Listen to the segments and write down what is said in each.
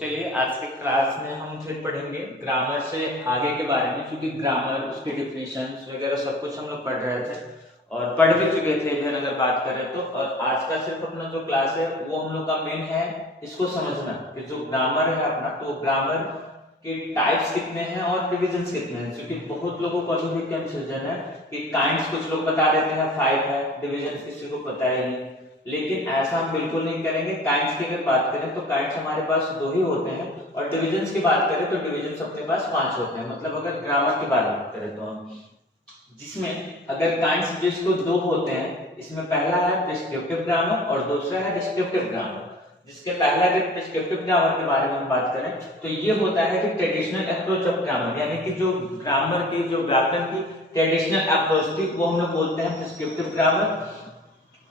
चलिए आज के क्लास में हम फिर पढ़ेंगे ग्रामर से आगे के बारे में, क्योंकि ग्रामर उसके डिफिनेशंस वगैरह सब कुछ हम लोग पढ़ रहे थे और पढ़ भी चुके थे इधर अगर बात करें तो। और आज का सिर्फ अपना जो क्लास है वो हम लोग का मेन है इसको समझना कि जो ग्रामर है अपना, तो ग्रामर के टाइप्स कितने हैं और डिविजन्स कितने हैं। क्योंकि बहुत लोगों को अभी भी कंफ्यूजन है कि काइंड्स कुछ लोग बता देते हैं 5 है, डिविजन्स किसी को पता ही नहीं। लेकिन ऐसा हम बिल्कुल नहीं करेंगे। काइंड्स की अगर बात करें तो काइंड्स हमारे पास 2 ही होते हैं और डिविजन्स की बात करें तो डिविजन्स अपने पास 5 होते हैं। मतलब अगर ग्रामर की बात करें तो हम जिसमें अगर काइंड्स जिसको 2 होते हैं, इसमें पहला है प्रिस्क्रिप्टिव ग्रामर और दूसरा है डिस्क्रिप्टिव ग्रामर। जिसके पहला अगर प्रिस्क्रिप्टिव ग्रामर के बारे में हम बात करें तो ये होता है कि ट्रेडिशनल अप्रोच ऑफ ग्रामर, यानी कि जो ग्रामर की जो व्याकरण की ट्रेडिशनल अप्रोच थी वो हम लोग बोलते हैं प्रिस्क्रिप्टिव ग्रामर।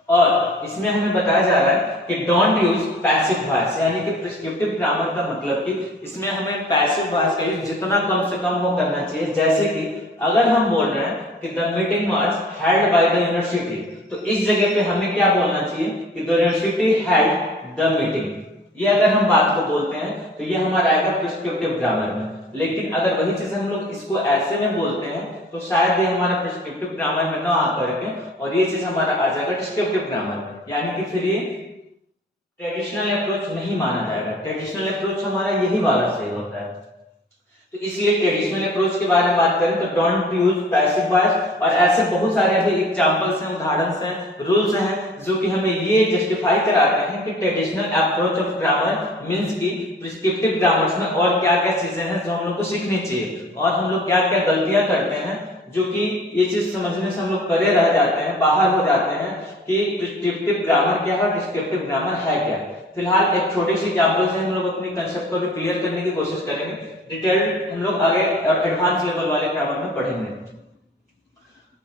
और इसमें हमें बताया जा रहा है कि डोंट यूज पैसिव वॉइस, यानी कि प्रिस्क्रिप्टिव ग्रामर का मतलब कि इसमें हमें पैसिव वॉइस का यूज जितना कम से कम हो करना चाहिए। जैसे कि अगर हम बोल रहे हैं कि the meeting was held by the university, तो इस जगह पे हमें क्या बोलना चाहिए कि the university held the meeting. ये अगर हम बात को बोलते हैं तो ये हमारा आएगा प्रिस्क्रिप्टिव ग्रामर में। लेकिन अगर वही चीज हम लोग इसको ऐसे में बोलते हैं तो शायद ये हमारा प्रिस्क्रिप्टिव ग्रामर में ना आकर के और ये चीज हमारा आ जाएगा डिस्क्रिप्टिव ग्रामर में, यानी कि फिर ये ट्रेडिशनल अप्रोच नहीं माना जाएगा। ट्रेडिशनल अप्रोच हमारा यही वाला सही होता है। तो इसलिए ट्रेडिशनल अप्रोच के बारे में बात करें तो डोंट यूज पैसिव वॉइस, और ऐसे बहुत सारे अभी एग्जांपल्स हैं, उदाहरण हैं, रूल्स हैं जो कि हमें ये जस्टिफाई कराते हैं कि traditional approach of grammar means की प्रिस्क्रिप्टिव ग्रामर्स में और क्या-क्या चीजें हैं जो हम लोग को सीखनी चाहिए और हम लोग क्या-क्या गलतियां करते हैं जो कि ये चीज समझने से हम लोग परे रह जाते हैं, बाहर हो जाते हैं कि प्रिस्क्रिप्टिव ग्रामर क्या है और डिस्क्रिप्टिव ग्रामर है क्या। फिलहाल एक छोटी सी एग्जांपल से हम लोग अपनी कंसेप्ट को भी क्लियर करने की कोशिश करेंगे। डिटेल्ड हम लोग आगे एडवांस लेवल वाले ग्रामर में पढ़ेंगे।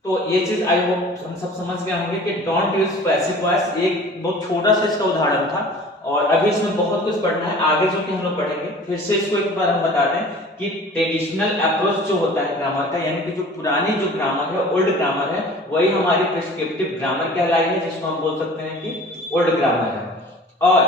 तो ये चीज आई होप हम सब समझ गए होंगे कि डोंट यूज पैसिव वॉइस एक बहुत छोटा सा इसका उदाहरण था और अभी इसमें बहुत कुछ पढ़ना है आगे जो कि हम लोग पढ़ेंगे। फिर से इसको एक बार हम बता दें कि ट्रेडिशनल अप्रोच जो होता है ग्रामर का, यानी कि जो पुरानी जो ग्रामर है, ओल्ड ग्रामर है, वही हमारी प्रिस्क्रिप्टिव ग्रामर कहलाई है, जिसको हम बोल सकते हैं कि ओल्ड ग्रामर है। और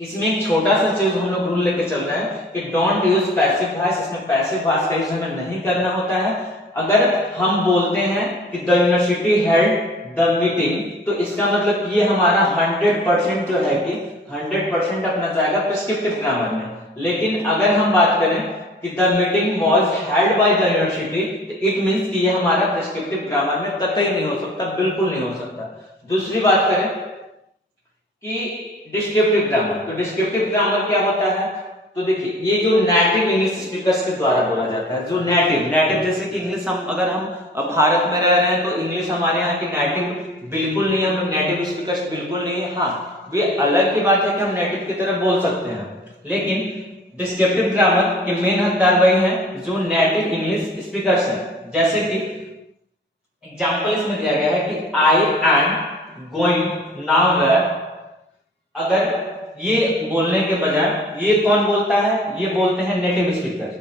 इसमें एक छोटा सा चीज हम लोग रूल लेके चल रहे हैं कि डोंट यूज पैसिव वॉइस। इसमें पैसिव वॉइस का यूज हमें नहीं करना होता है। अगर हम बोलते हैं कि the university held the meeting, तो इसका मतलब ये हमारा 100% जो है कि 100% अपना जाएगा प्रिस्क्रिप्टिव ग्रामर में। लेकिन अगर हम बात करें कि the meeting was held by the university, तो इट मींस कि ये हमारा प्रिस्क्रिप्टिव ग्रामर में कतई नहीं हो सकता, बिल्कुल नहीं हो सकता। दूसरी बात करें कि डिस्क्रिप्टिव ग्रामर, तो डिस्क्रिप्टिव ग्रामर क्या होता है, तो देखिए ये जो नेटिव इंग्लिश स्पीकर्स के द्वारा बोला जाता है, जो नेटिव जैसे कि इंग्लिश हम अगर हम भारत में रह रहे हैं तो इंग्लिश हमारे यहाँ की नेटिव बिल्कुल नहीं है, हम नेटिव स्पीकर्स बिल्कुल नहीं है। हाँ, वे अलग की बात है कि हम नेटिव की तरह बोल सकते हैं, लेकिन डिस्क्रिप्टिव ग्रामर के मेन हकदार वही हैं जो नेटिव इंग्लिश स्पीकर्स हैं। जैसे कि एग्जांपल इसमें दिया गया है कि I am going now where, अगर ये बोलने के बजाय ये कौन बोलता है, ये बोलते हैं नेटिव स्पीकर,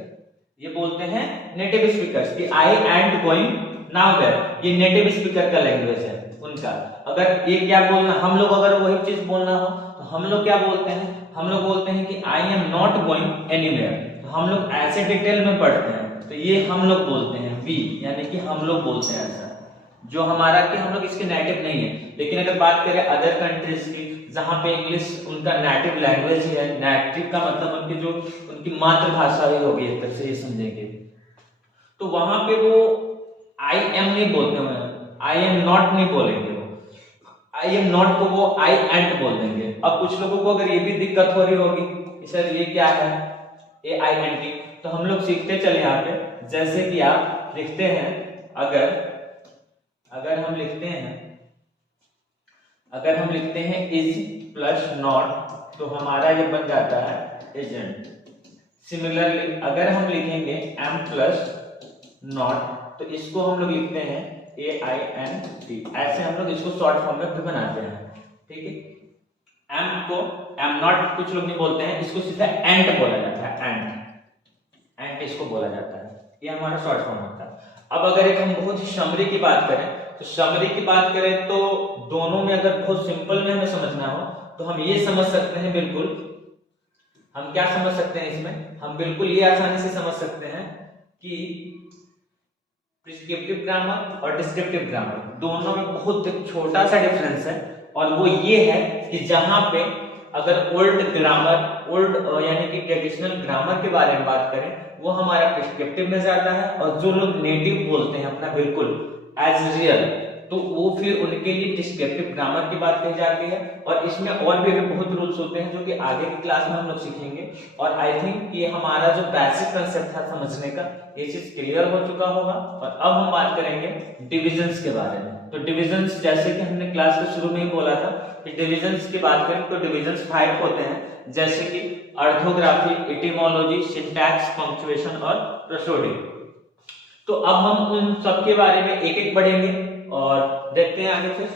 ये बोलते हैं नेटिव स्पीकर्स कि I am going now where, ये नेटिव स्पीकर का लैंग्वेज है उनका। अगर ये क्या बोलना, हम लोग अगर वही चीज बोलना हो तो हम लोग क्या बोलते हैं, हम लोग बोलते हैं कि I am not going anywhere. तो हम लोग ऐसे डिटेल में पढ़ते हैं तो ये हम लोग बोलते हैं वी, यानी कि हम लोग बोलते हैं ऐसा, जो हमारा कि हम लोग इसके नेटिव नहीं है। लेकिन अगर बात करें अदर कंट्रीज की जहां पे इंग्लिश उनका नेटिव लैंग्वेज है, नेटिव का मतलब उनकी जो उनकी मातृभाषा ही होगी एक तरह से ये समझेंगे, तो वहां पे वो आई एम नहीं बोलते हैं, आई एम नॉट नहीं बोलेंगे, वो आई एम नॉट को वो आई एंट बोल देंगे। अब कुछ लोगों को अगर ये भी दिक्कत हो रही होगी सर ये क्या है ए आई एन टी, तो हम लोग सीखते चले यहाँ पे। जैसे कि आप लिखते हैं अगर हम लिखते हैं इज प्लस नॉट, तो हमारा ये बन जाता है एजेंट। सिमिलरली अगर हम लिखेंगे एम प्लस नॉट, तो इसको हम लोग लिखते हैं ए आई एन टी। ऐसे हम लोग इसको शॉर्ट फॉर्म में भी बनाते हैं, ठीक है। एम को एम नॉट कुछ लोग नहीं बोलते हैं, इसको सीधा एंट बोला जाता है, एंट इसको बोला जाता है, ये हमारा शॉर्ट फॉर्म होता है। अब अगर एक हम बहुत ही समरी की बात करें तो समरी की बात करें तो दोनों में अगर बहुत सिंपल में हमें समझना हो तो हम ये समझ सकते हैं बिल्कुल हम क्या समझ सकते हैं इसमें, हम बिल्कुल ये आसानी से समझ सकते हैं कि प्रिस्क्रिप्टिव ग्रामर और डिस्क्रिप्टिव ग्रामर दोनों में बहुत छोटा सा डिफरेंस है, और वो ये है कि जहां पे अगर ओल्ड ग्रामर, ओल्ड यानी कि ट्रेडिशनल ग्रामर के बारे में बात करें, वो हमारा प्रिस्क्रिप्टिव में जाता है, और जो लोग नेटिव बोलते हैं अपना बिल्कुल एज रियल, तो वो फिर उनके लिए डिस्क्रिप्टिव ग्रामर की बात कही जाती है। और इसमें और भी बहुत रूल्स होते हैं जो कि आगे की क्लास में हम लोग सीखेंगे। और आई थिंक ये हमारा जो बेसिक कंसेप्ट था समझने का, ये चीज क्लियर हो चुका होगा। और अब हम बात करेंगे डिविजन्स के बारे में। तो डिविजन्स, जैसे कि हमने क्लास के शुरू में ही बोला था कि डिविजन्स की बात करें तो डिविजन्स 5 होते हैं, जैसे कि ऑर्थोग्राफी, एटिमोलॉजी, सिंटैक्स, पंक्चुएशन और प्रोसोडिंग। तो अब हम उन सब के बारे में एक एक पढ़ेंगे और देखते हैं आगे फिर।